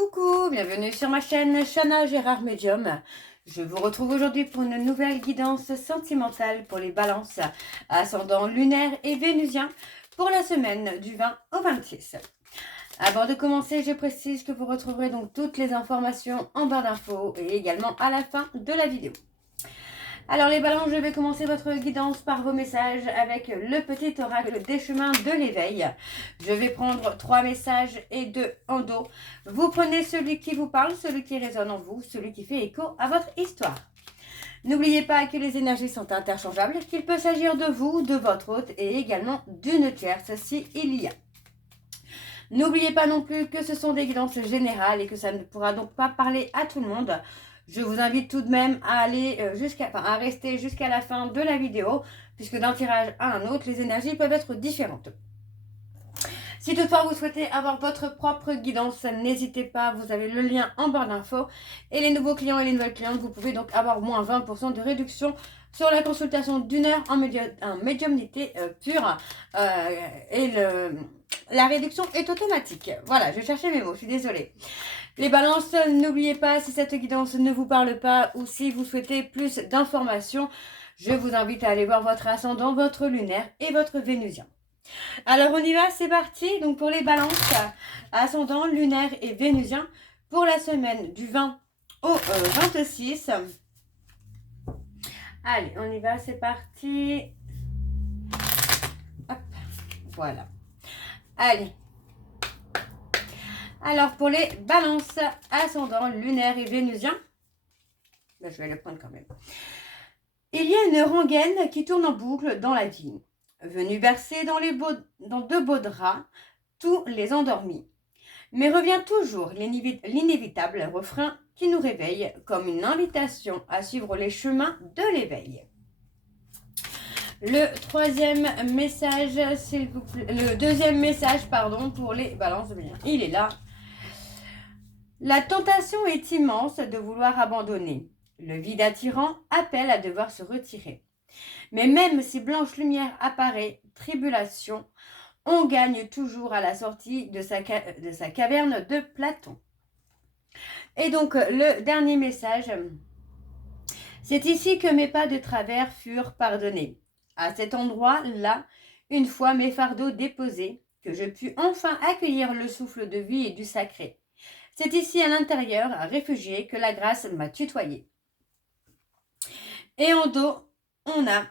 Coucou, bienvenue sur ma chaîne Chana Gérard Medium. Je vous retrouve aujourd'hui pour une nouvelle guidance sentimentale pour les balances, ascendant lunaire et vénusien pour la semaine du 20 au 26. Avant de commencer, je précise que vous retrouverez donc toutes les informations en barre d'infos et également à la fin de la vidéo. Alors les balances, je vais commencer votre guidance par vos messages avec le petit oracle des chemins de l'éveil. Je vais prendre 3 messages et 2 en dos. Vous prenez celui qui vous parle, celui qui résonne en vous, celui qui fait écho à votre histoire. N'oubliez pas que les énergies sont interchangeables, qu'il peut s'agir de vous, de votre hôte et également d'une tierce si il y a. N'oubliez pas non plus que ce sont des guidances générales et que ça ne pourra donc pas parler à tout le monde. Je vous invite tout de même à aller à rester jusqu'à la fin de la vidéo, puisque d'un tirage à un autre, les énergies peuvent être différentes. Si toutefois vous souhaitez avoir votre propre guidance, n'hésitez pas, vous avez le lien en barre d'infos. Et les nouveaux clients et les nouvelles clientes, vous pouvez donc avoir moins 20% de réduction sur la consultation d'une heure en médiumnité pure. La réduction est automatique. Voilà, je cherchais mes mots, je suis désolée. Les balances, n'oubliez pas, si cette guidance ne vous parle pas ou si vous souhaitez plus d'informations, je vous invite à aller voir votre ascendant, votre lunaire et votre vénusien. Alors on y va, c'est parti. Donc pour les balances, ascendant, lunaire et vénusien, pour la semaine du 20 au 26. Allez, on y va, c'est parti. Hop, voilà. Allez. Alors, pour les balances, ascendant, lunaire et vénusien, ben, je vais le prendre quand même. Il y a une rengaine qui tourne en boucle dans la vie, venue bercer dans de beaux draps tous les endormis. Mais revient toujours l'inévitable refrain qui nous réveille comme une invitation à suivre les chemins de l'éveil. Le deuxième message, pour les balances, il est là. La tentation est immense de vouloir abandonner. Le vide attirant appelle à devoir se retirer. Mais même si blanche lumière apparaît, tribulation, on gagne toujours à la sortie de sa caverne de Platon. Et donc, le dernier message, c'est ici que mes pas de travers furent pardonnés. À cet endroit-là, une fois mes fardeaux déposés, que je pus enfin accueillir le souffle de vie et du sacré. C'est ici à l'intérieur, réfugié, que la grâce m'a tutoyé. Et en dos, on a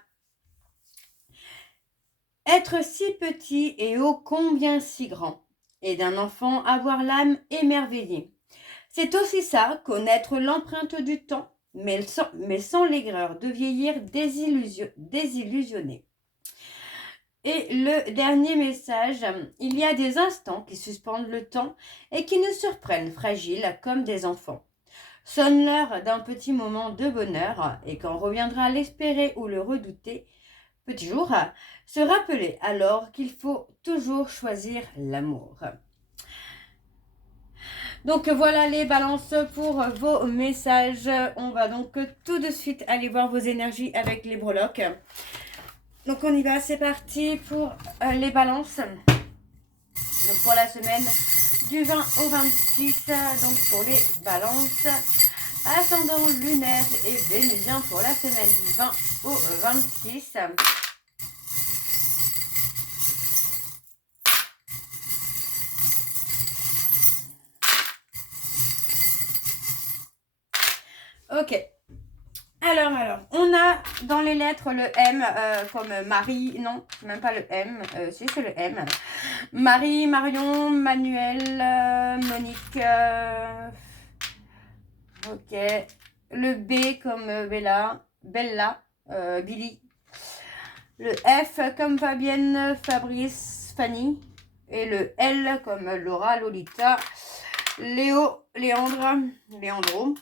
être si petit et ô combien si grand, et d'un enfant avoir l'âme émerveillée. C'est aussi ça, connaître l'empreinte du temps, mais sans l'aigreur de vieillir désillusionné. Et le dernier message, il y a des instants qui suspendent le temps et qui nous surprennent fragiles comme des enfants. Sonne l'heure d'un petit moment de bonheur et quand reviendra l'espérer ou le redouter, petit jour, se rappeler alors qu'il faut toujours choisir l'amour. Donc voilà les balances pour vos messages. On va donc tout de suite aller voir vos énergies avec les breloques. Donc on y va, c'est parti pour les balances. Donc pour la semaine du 20 au 26, donc pour les balances, ascendant lunaire et vénusien pour la semaine du 20 au 26. Ok. Alors, on a dans les lettres le M comme Marie, non, c'est même pas le M, c'est le M. Marie, Marion, Manuel, Monique, ok. Le B comme Bella, Billy. Le F comme Fabienne, Fabrice, Fanny. Et le L comme Laura, Lolita, Léo, Léandro.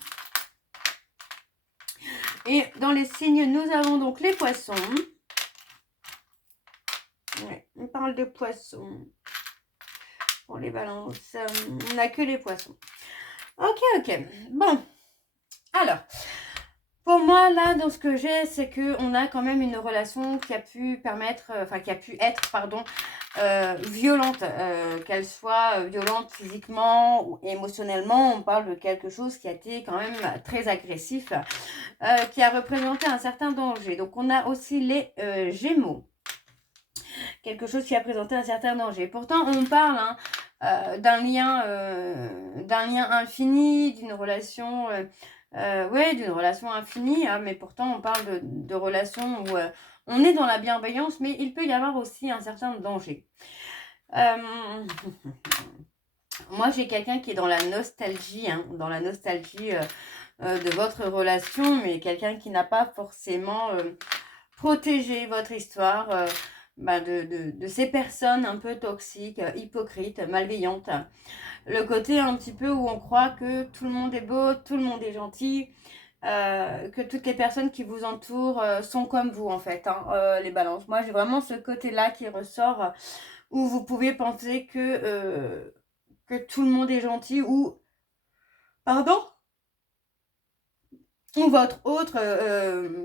Et dans les signes, nous avons donc les poissons. Ouais, on parle de poissons. Pour les balances, on n'a que les poissons. Ok. Bon. Alors, pour moi, là, dans ce que j'ai, c'est qu'on a quand même une relation qui a pu être violente, qu'elle soit violente physiquement ou émotionnellement. On parle de quelque chose qui a été quand même très agressif, qui a représenté un certain danger. Donc on a aussi les Gémeaux, quelque chose qui a présenté un certain danger. Pourtant on parle d'un lien infini, d'une relation, ouais, d'une relation infinie, hein, mais pourtant on parle de relations où on est dans la bienveillance, mais il peut y avoir aussi un certain danger. Moi, j'ai quelqu'un qui est dans la nostalgie, hein, de votre relation, mais quelqu'un qui n'a pas forcément protégé votre histoire de ces personnes un peu toxiques, hypocrites, malveillantes. Le côté un petit peu où on croit que tout le monde est beau, tout le monde est gentil, que toutes les personnes qui vous entourent sont comme vous en fait, hein, les balances. Moi, j'ai vraiment ce côté-là qui ressort où vous pouvez penser que tout le monde est gentil ou, pardon, ou votre autre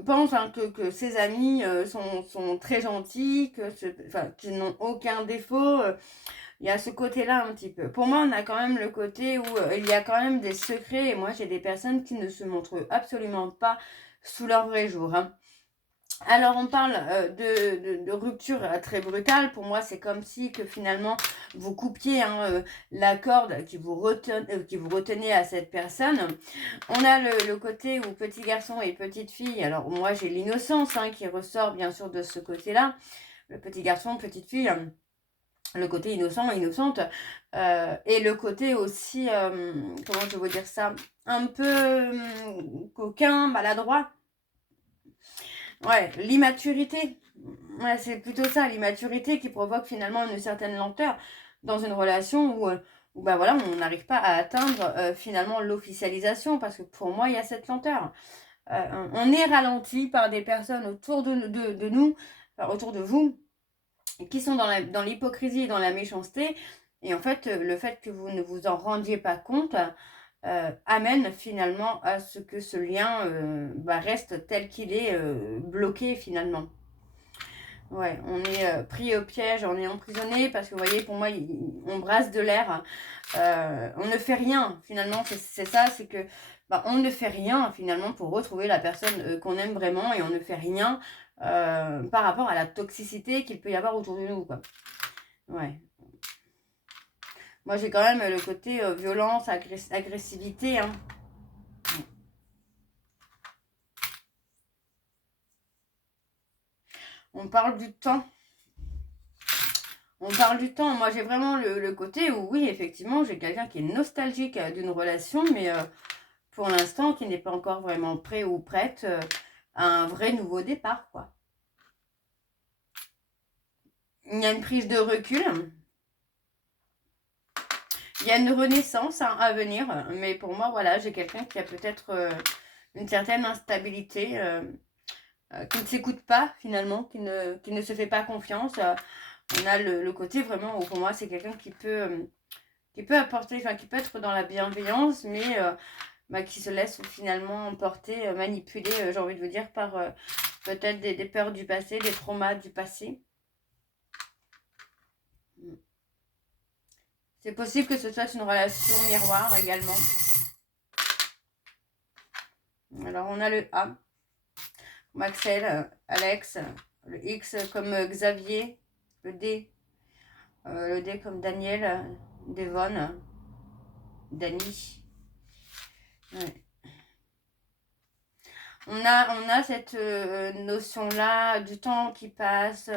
pense que ses amis sont très gentils, qu'ils n'ont aucun défaut. Il y a ce côté-là un petit peu. Pour moi, on a quand même le côté où il y a quand même des secrets. Et moi, j'ai des personnes qui ne se montrent absolument pas sous leur vrai jour, hein. Alors, on parle de rupture très brutale. Pour moi, c'est comme si que finalement, vous coupiez la corde qui vous retenait à cette personne. On a le côté où petit garçon et petite fille. Alors, moi, j'ai l'innocence qui ressort bien sûr de ce côté-là. Le petit garçon, petite fille, le côté innocent, innocente. Et le côté aussi, comment je veux dire ça, un peu coquin, maladroit. Ouais, l'immaturité. Ouais, c'est plutôt ça, l'immaturité qui provoque finalement une certaine lenteur dans une relation où bah voilà, on n'arrive pas à atteindre finalement l'officialisation parce que pour moi, il y a cette lenteur. On est ralenti par des personnes autour de nous, enfin, autour de vous, qui sont dans l'hypocrisie et dans la méchanceté. Et en fait, le fait que vous ne vous en rendiez pas compte amène finalement à ce que ce lien reste tel qu'il est, bloqué finalement. Ouais, on est pris au piège, on est emprisonné parce que vous voyez, pour moi, on brasse de l'air. On ne fait rien finalement, c'est ça, c'est que on ne fait rien finalement pour retrouver la personne qu'on aime vraiment et on ne fait rien par rapport à la toxicité qu'il peut y avoir autour de nous, quoi. Ouais. Moi, j'ai quand même le côté violence, agressivité, hein. On parle du temps. On parle du temps. Moi, j'ai vraiment le côté où, oui, effectivement, j'ai quelqu'un qui est nostalgique d'une relation, mais pour l'instant, qui n'est pas encore vraiment prêt ou prête à un vrai nouveau départ, quoi. Il y a une prise de recul. Il y a une renaissance à venir. Mais pour moi, voilà, j'ai quelqu'un qui a peut-être une certaine instabilité, qui ne s'écoute pas, finalement, qui ne se fait pas confiance. On a le côté vraiment où, pour moi, c'est quelqu'un qui peut apporter, enfin, qui peut être dans la bienveillance, mais qui se laisse finalement emporter, manipuler, j'ai envie de vous dire, par peut-être des peurs du passé, des traumas du passé. C'est possible que ce soit une relation miroir également. Alors, on a le A, comme Axel, Alex, le X comme Xavier, le D comme Daniel, Devon, Dani. Ouais. On a cette notion-là du temps qui passe,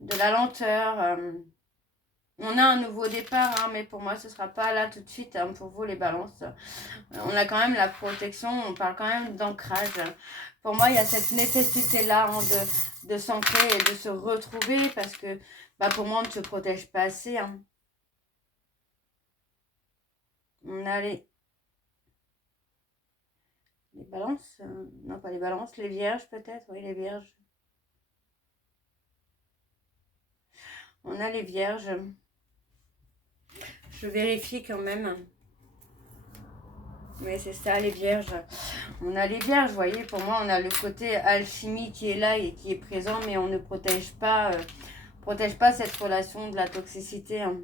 de la lenteur. On a un nouveau départ, mais pour moi, ce ne sera pas là tout de suite. Pour vous, les balances, on a quand même la protection. On parle quand même d'ancrage. Pour moi, il y a cette nécessité-là de s'ancrer et de se retrouver parce que pour moi, on ne se protège pas assez. On a les balances, non pas les balances, les vierges peut-être, oui les vierges. On a les vierges. Je vérifie quand même. Mais c'est ça, les vierges. On a les vierges, vous voyez, pour moi, on a le côté alchimie qui est là et qui est présent, mais on ne protège pas. protège pas cette relation de la toxicité. Hein.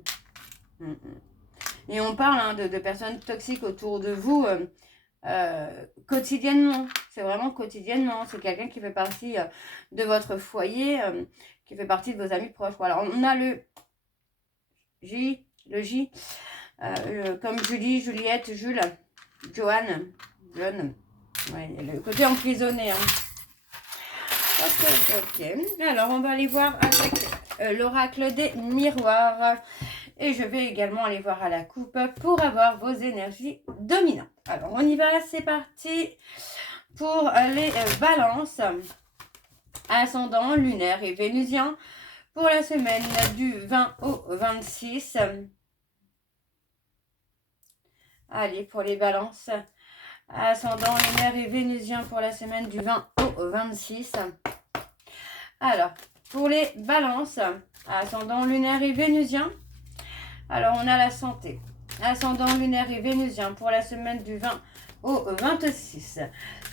Et on parle hein, de personnes toxiques autour de vous quotidiennement. C'est vraiment quotidiennement. C'est quelqu'un qui fait partie de votre foyer, qui fait partie de vos amis proches. Voilà. On a le J, comme Julie, Juliette, Jules, Joanne, John. Ouais, le côté emprisonné. Hein. Ok. Alors, on va aller voir avec l'oracle des miroirs. Et je vais également aller voir à la coupe pour avoir vos énergies dominantes. Alors, on y va, c'est parti pour les balances. Ascendant, lunaire et vénusien pour la semaine du 20 au 26. Allez, pour les balances. Ascendant, lunaire et vénusien pour la semaine du 20 au 26. Alors, pour les balances, ascendant, lunaire et vénusien. Alors, on a la santé. Ascendant lunaire et vénusien pour la semaine du 20 au 26.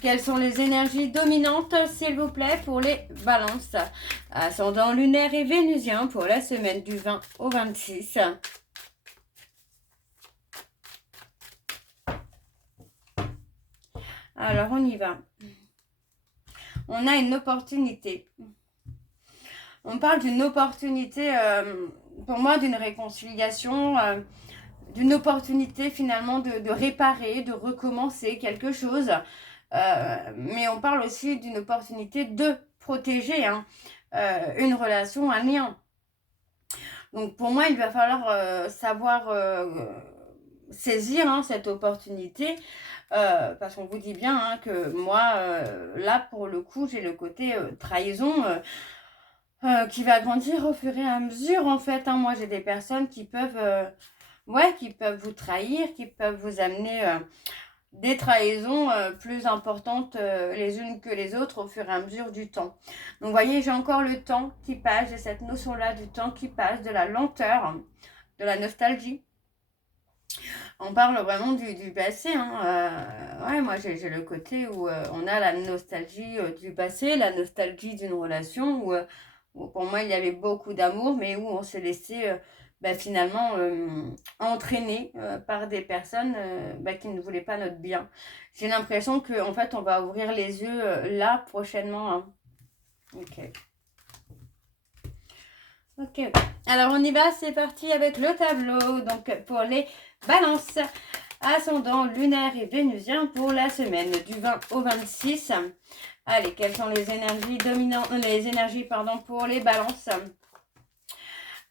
Quelles sont les énergies dominantes, s'il vous plaît, pour les balances? Ascendant lunaire et vénusien pour la semaine du 20 au 26. Alors, on y va. On a une opportunité. On parle d'une opportunité... pour moi, d'une réconciliation, d'une opportunité finalement de réparer, de recommencer quelque chose. Mais on parle aussi d'une opportunité de protéger hein, une relation, un lien. Donc pour moi, il va falloir savoir saisir hein, cette opportunité. Parce qu'on vous dit bien hein, que moi, là, pour le coup, j'ai le côté trahison... qui va grandir au fur et à mesure en fait. Hein. Moi j'ai des personnes qui peuvent, qui peuvent vous trahir, qui peuvent vous amener des trahisons plus importantes les unes que les autres au fur et à mesure du temps. Donc vous voyez, j'ai encore le temps qui passe, j'ai cette notion-là du temps qui passe, de la lenteur, de la nostalgie. On parle vraiment du passé. Hein. Ouais, moi j'ai le côté où on a la nostalgie du passé, la nostalgie d'une relation où pour moi, il y avait beaucoup d'amour, mais où on s'est laissé finalement entraîner par des personnes qui ne voulaient pas notre bien. J'ai l'impression qu'en fait, on va ouvrir les yeux là, prochainement. Hein. Ok. Alors, on y va, c'est parti avec le tableau. Donc, pour les balances, ascendant lunaire et vénusien pour la semaine du 20 au 26. Allez, quelles sont les énergies dominantes, pour les balances?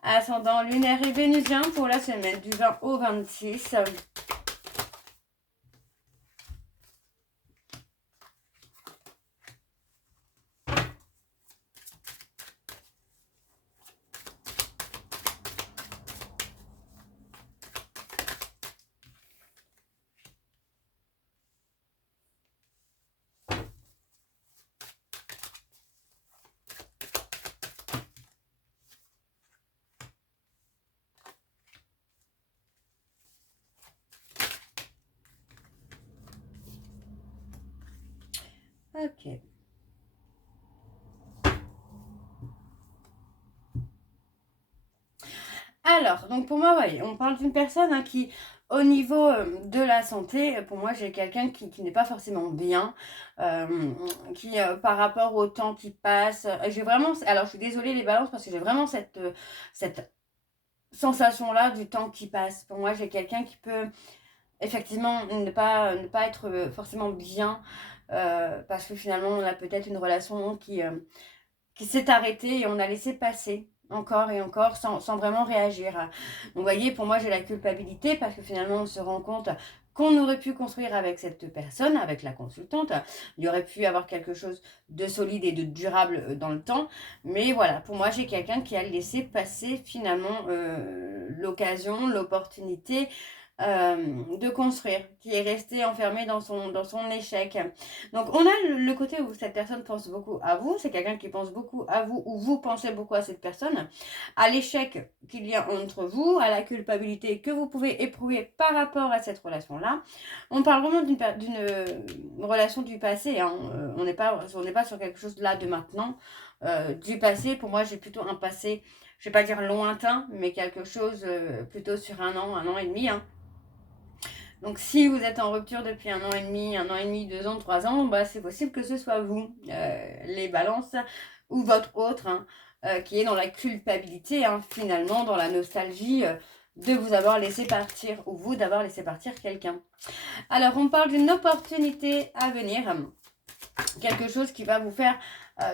Ascendant lunaire et vénusien pour la semaine du 20 au 26. Ok. Alors, donc pour moi, voyez, on parle d'une personne hein, qui, au niveau de la santé, pour moi, j'ai quelqu'un qui n'est pas forcément bien, qui, par rapport au temps qui passe, j'ai vraiment, alors je suis désolée les balances, parce que j'ai vraiment cette sensation-là du temps qui passe. Pour moi, j'ai quelqu'un qui peut effectivement ne pas être forcément bien, parce que finalement, on a peut-être une relation qui s'est arrêtée et on a laissé passer encore et encore sans vraiment réagir. Donc vous voyez, pour moi j'ai la culpabilité parce que finalement on se rend compte qu'on aurait pu construire avec cette personne, avec la consultante. Il y aurait pu avoir quelque chose de solide et de durable dans le temps. Mais voilà, pour moi j'ai quelqu'un qui a laissé passer finalement l'occasion, l'opportunité de construire, qui est resté enfermé dans son échec. Donc on a le côté où cette personne pense beaucoup à vous, c'est quelqu'un qui pense beaucoup à vous, ou vous pensez beaucoup à cette personne, à l'échec qu'il y a entre vous, à la culpabilité que vous pouvez éprouver par rapport à cette relation-là. On parle vraiment d'une relation du passé, hein. On n'est pas sur quelque chose là de maintenant. Du passé, pour moi j'ai plutôt un passé je vais pas dire lointain, mais quelque chose plutôt sur un an et demi. Hein. Donc si vous êtes en rupture depuis un an et demi, 2 ans, 3 ans, bah, c'est possible que ce soit vous, les balances, ou votre autre, hein, qui est dans la culpabilité, hein, finalement, dans la nostalgie de vous avoir laissé partir, ou vous d'avoir laissé partir quelqu'un. Alors, on parle d'une opportunité à venir, quelque chose qui va vous faire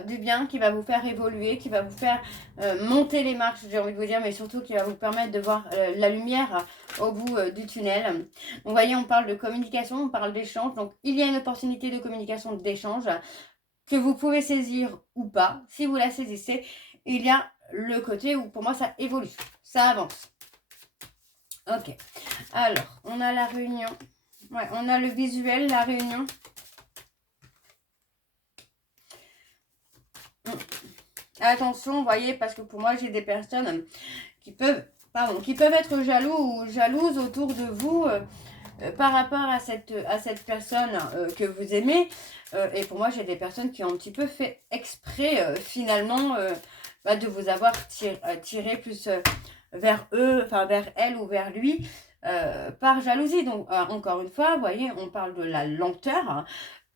du bien, qui va vous faire évoluer, qui va vous faire monter les marches, j'ai envie de vous dire, mais surtout qui va vous permettre de voir la lumière au bout du tunnel. Donc, vous voyez, on parle de communication, on parle d'échange. Donc, il y a une opportunité de communication, d'échange que vous pouvez saisir ou pas. Si vous la saisissez, il y a le côté où, pour moi, ça évolue, ça avance. Ok. Alors, on a la réunion. Ouais, on a le visuel, la réunion. Attention, vous voyez, parce que pour moi, j'ai des personnes qui peuvent être jaloux ou jalouses autour de vous par rapport à cette personne que vous aimez. Et pour moi, j'ai des personnes qui ont un petit peu fait exprès, finalement, de vous avoir tiré plus vers eux, enfin vers elle ou vers lui, par jalousie. Donc, encore une fois, vous voyez, on parle de la lenteur, hein,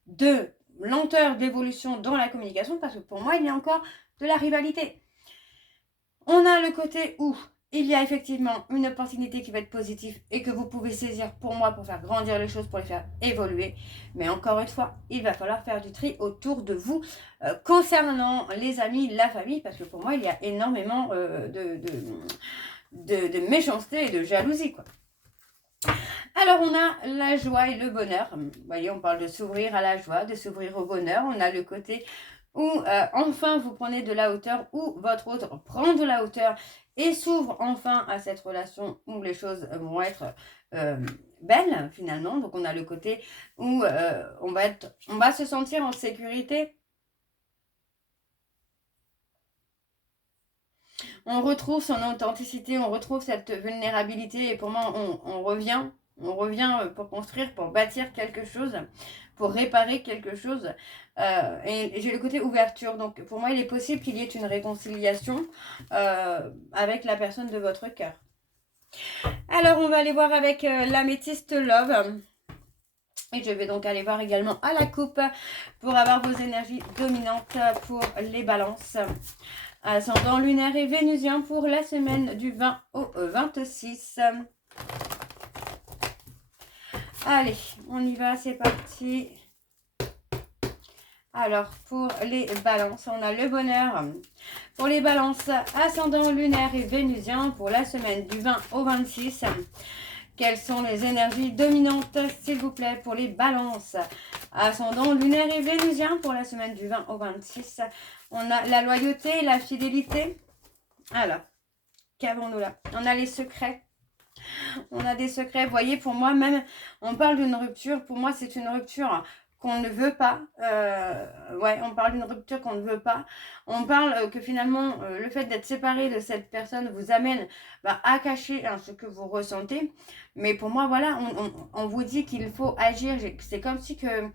de lenteur d'évolution dans la communication, parce que pour moi, il y a encore de la rivalité. On a le côté où il y a effectivement une opportunité qui va être positive et que vous pouvez saisir pour moi pour faire grandir les choses, pour les faire évoluer. Mais encore une fois, il va falloir faire du tri autour de vous concernant les amis, la famille, parce que pour moi, il y a énormément de méchanceté et de jalousie, quoi. Alors, on a la joie et le bonheur. Vous voyez, on parle de s'ouvrir à la joie, de s'ouvrir au bonheur. On a le côté où enfin vous prenez de la hauteur, où votre autre prend de la hauteur et s'ouvre enfin à cette relation où les choses vont être belles finalement. Donc, on a le côté où on va se sentir en sécurité. On retrouve son authenticité, on retrouve cette vulnérabilité et pour moi, on revient pour construire, pour bâtir quelque chose, pour réparer quelque chose. Et j'ai le côté ouverture. Donc, pour moi, il est possible qu'il y ait une réconciliation avec la personne de votre cœur. Alors, on va aller voir avec l'améthyste Love. Et je vais donc aller voir également à la coupe pour avoir vos énergies dominantes pour les balances. Ascendant lunaire et vénusien pour la semaine du 20 au 26. Allez, on y va, c'est parti. Alors, pour les balances, on a le bonheur. Pour les balances, ascendant lunaire et vénusien pour la semaine du 20 au 26. Quelles sont les énergies dominantes, s'il vous plaît, pour les balances? Ascendant lunaire et vénusien pour la semaine du 20 au 26. On a la loyauté, la fidélité. Alors, qu'avons-nous là? On a les secrets. On a des secrets. Vous voyez, pour moi, même, on parle d'une rupture. Pour moi, c'est une rupture qu'on ne veut pas. Ouais, on parle d'une rupture qu'on ne veut pas. On parle que finalement, le fait d'être séparé de cette personne vous amène à cacher ce que vous ressentez. Mais pour moi, voilà, on vous dit qu'il faut agir. C'est comme si que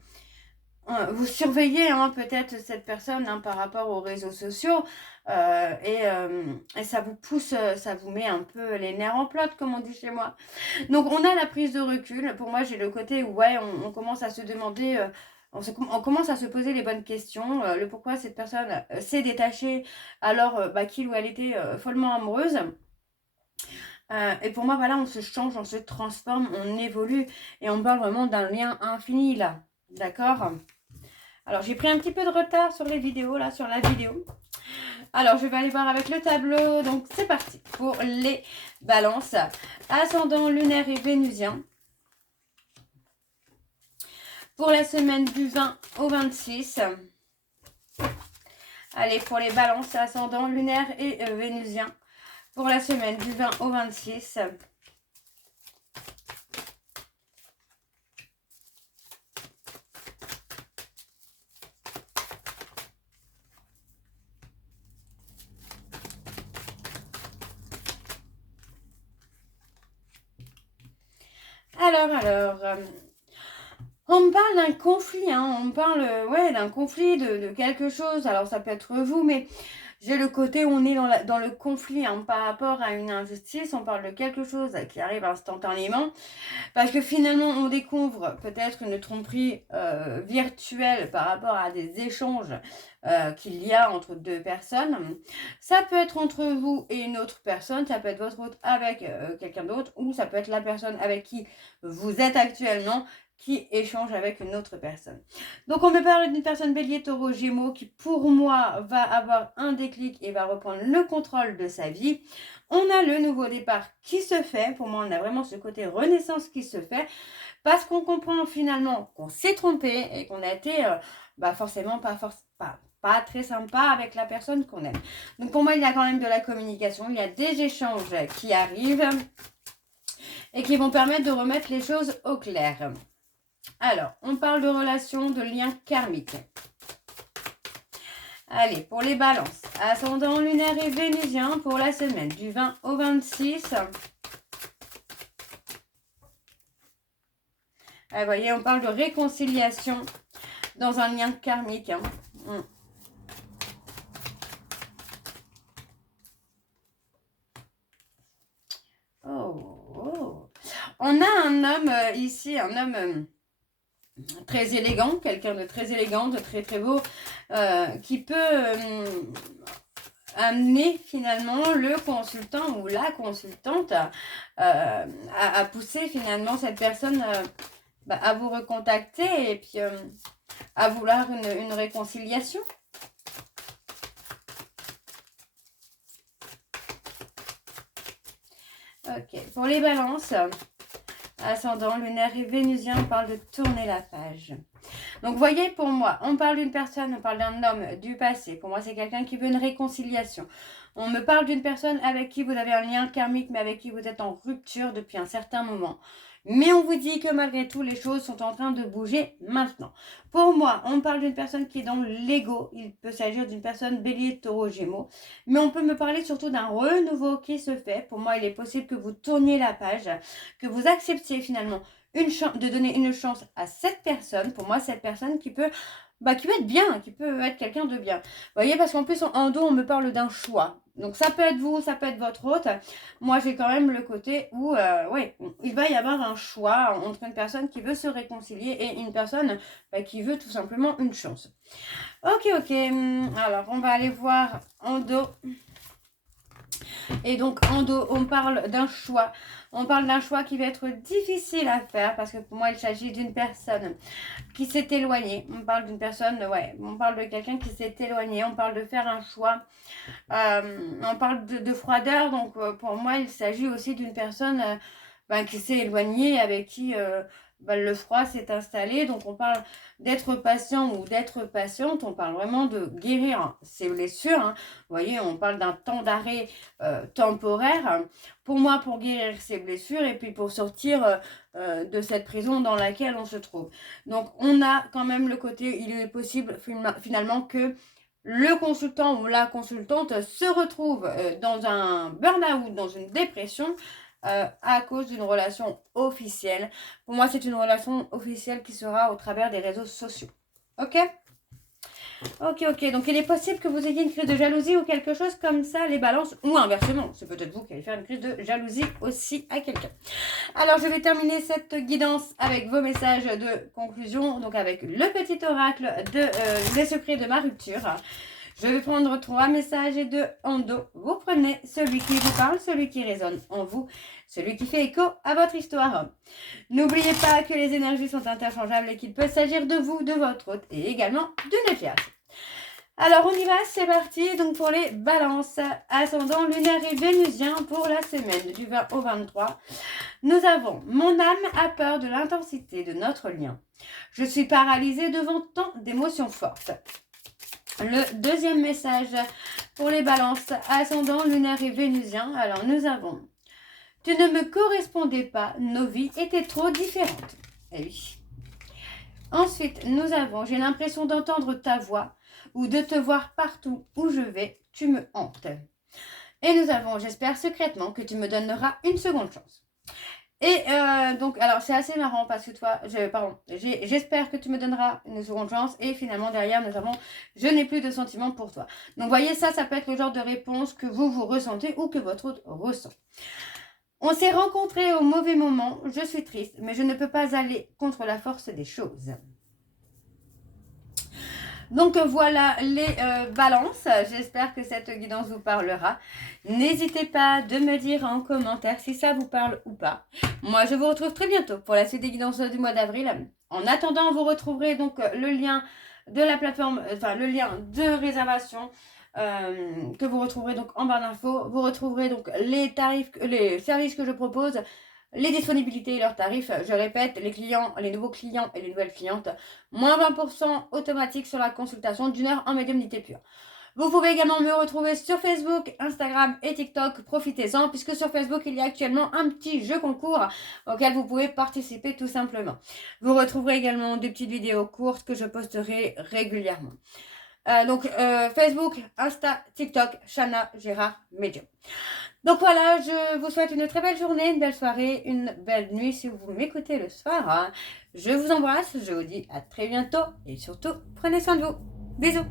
vous surveillez peut-être cette personne par rapport aux réseaux sociaux et ça vous pousse, ça vous met un peu les nerfs en plâtre, comme on dit chez moi. Donc, on a la prise de recul. Pour moi, j'ai le côté où, ouais, on commence à se demander, on commence à se poser les bonnes questions. Le pourquoi cette personne s'est détachée alors qu'il ou elle était follement amoureuse. Et pour moi, voilà, on se change, on se transforme, on évolue. Et on parle vraiment d'un lien infini, là. D'accord ? Alors, j'ai pris un petit peu de retard sur les vidéos, là, sur la vidéo. Alors, je vais aller voir avec le tableau. Donc, c'est parti pour les balances. Ascendant lunaire et vénusien. Pour la semaine du 20 au 26. Allez, pour les balances, ascendant lunaire et vénusien. Pour la semaine du 20 au 26. Alors, on me parle d'un conflit, on me parle d'un conflit, de quelque chose. Alors, ça peut être vous, mais j'ai le côté où on est dans le conflit hein, par rapport à une injustice. On parle de quelque chose qui arrive instantanément. Parce que finalement, on découvre peut-être une tromperie virtuelle par rapport à des échanges qu'il y a entre deux personnes. Ça peut être entre vous et une autre personne, ça peut être votre autre avec quelqu'un d'autre, ou ça peut être la personne avec qui vous êtes actuellement qui échange avec une autre personne. Donc on me parle d'une personne bélier, taureau, gémeaux qui pour moi va avoir un déclic et va reprendre le contrôle de sa vie. On a le nouveau départ qui se fait. Pour moi, on a vraiment ce côté renaissance qui se fait parce qu'on comprend finalement qu'on s'est trompé et qu'on a été forcément pas très sympa avec la personne qu'on aime. Donc pour moi, il y a quand même de la communication, il y a des échanges qui arrivent et qui vont permettre de remettre les choses au clair. Alors, on parle de relations, de liens karmiques. Allez, pour les balances, ascendant lunaire et vénusien pour la semaine du 20 au 26. Vous voyez, on parle de réconciliation dans un lien karmique. Hein. Oh. On a un homme ici, un homme très élégant, quelqu'un de très élégant, de très très beau, qui peut amener finalement le consultant ou la consultante à pousser finalement cette personne à vous recontacter et puis à vouloir une réconciliation. Ok, pour les balances, ascendant lunaire et vénusien, on parle de tourner la page. Donc, voyez, pour moi, on parle d'une personne, on parle d'un homme du passé. Pour moi, c'est quelqu'un qui veut une réconciliation. On me parle d'une personne avec qui vous avez un lien karmique, mais avec qui vous êtes en rupture depuis un certain moment. Mais on vous dit que malgré tout, les choses sont en train de bouger maintenant. Pour moi, on parle d'une personne qui est dans l'ego. Il peut s'agir d'une personne bélier, taureau, gémeaux. Mais on peut me parler surtout d'un renouveau qui se fait. Pour moi, il est possible que vous tourniez la page, que vous acceptiez finalement de donner une chance à cette personne. Pour moi, cette personne qui peut être bien, qui peut être quelqu'un de bien. Vous voyez, parce qu'en plus, en dos, on me parle d'un choix. Donc, ça peut être vous, ça peut être votre hôte. Moi, j'ai quand même le côté où, il va y avoir un choix entre une personne qui veut se réconcilier et une personne qui veut tout simplement une chance. Ok. Alors, on va aller voir en dos. Et donc, en dos, on parle d'un choix. On parle d'un choix qui va être difficile à faire parce que pour moi, il s'agit d'une personne qui s'est éloignée. On parle d'une personne, on parle de quelqu'un qui s'est éloigné. On parle de faire un choix. On parle de froideur. Donc, pour moi, il s'agit aussi d'une personne qui s'est éloignée, avec qui le froid s'est installé. Donc, on parle d'être patient ou d'être patiente. On parle vraiment de guérir ces blessures. Hein. Vous voyez, on parle d'un temps d'arrêt temporaire. Pour moi, pour guérir ces blessures et puis pour sortir de cette prison dans laquelle on se trouve. Donc, on a quand même le côté, il est possible finalement que le consultant ou la consultante se retrouve dans un burn-out, dans une dépression, à cause d'une relation officielle. Pour moi, c'est une relation officielle qui sera au travers des réseaux sociaux. Ok ? Ok. Donc, il est possible que vous ayez une crise de jalousie ou quelque chose comme ça, les balances, ou inversement. C'est peut-être vous qui allez faire une crise de jalousie aussi à quelqu'un. Alors, je vais terminer cette guidance avec vos messages de conclusion, donc avec le petit oracle des secrets de ma rupture. Je vais prendre 3 messages et 2 en dos. Vous prenez celui qui vous parle, celui qui résonne en vous, celui qui fait écho à votre histoire. N'oubliez pas que les énergies sont interchangeables et qu'il peut s'agir de vous, de votre hôte et également d'une tierce. Alors on y va, c'est parti. Donc pour les balances, ascendant lunaire et vénusien pour la semaine du 20 au 23. Nous avons « Mon âme a peur de l'intensité de notre lien. Je suis paralysée devant tant d'émotions fortes. » Le deuxième message pour les balances, ascendant lunaire et vénusien. Alors nous avons « Tu ne me correspondais pas, nos vies étaient trop différentes. » Eh oui. Ensuite, nous avons « J'ai l'impression d'entendre ta voix ou de te voir partout où je vais, tu me hantes. » Et nous avons « J'espère secrètement que tu me donneras une seconde chance. » Et donc, alors c'est assez marrant parce que toi, j'espère que tu me donneras une seconde chance et finalement derrière nous avons je n'ai plus de sentiments pour toi. Donc voyez ça peut être le genre de réponse que vous ressentez ou que votre autre ressent. On s'est rencontrés au mauvais moment, je suis triste, mais je ne peux pas aller contre la force des choses. Donc voilà les balances, j'espère que cette guidance vous parlera. N'hésitez pas de me dire en commentaire si ça vous parle ou pas. Moi je vous retrouve très bientôt pour la suite des guidances du mois d'avril. En attendant, vous retrouverez donc le lien de la plateforme, enfin le lien de réservation que vous retrouverez donc en barre d'infos. Vous retrouverez donc les tarifs, les services que je propose, les disponibilités et leurs tarifs. Je répète, les clients, les nouveaux clients et les nouvelles clientes, moins 20% automatique sur la consultation d'une heure en médiumnité pure. Vous pouvez également me retrouver sur Facebook, Instagram et TikTok. Profitez-en puisque sur Facebook, il y a actuellement un petit jeu concours auquel vous pouvez participer tout simplement. Vous retrouverez également des petites vidéos courtes que je posterai régulièrement. Donc Facebook, Insta, TikTok, Chana Gérard Medium. Donc voilà, je vous souhaite une très belle journée, une belle soirée, une belle nuit si vous m'écoutez le soir. Hein. Je vous embrasse, je vous dis à très bientôt et surtout, prenez soin de vous. Bisous.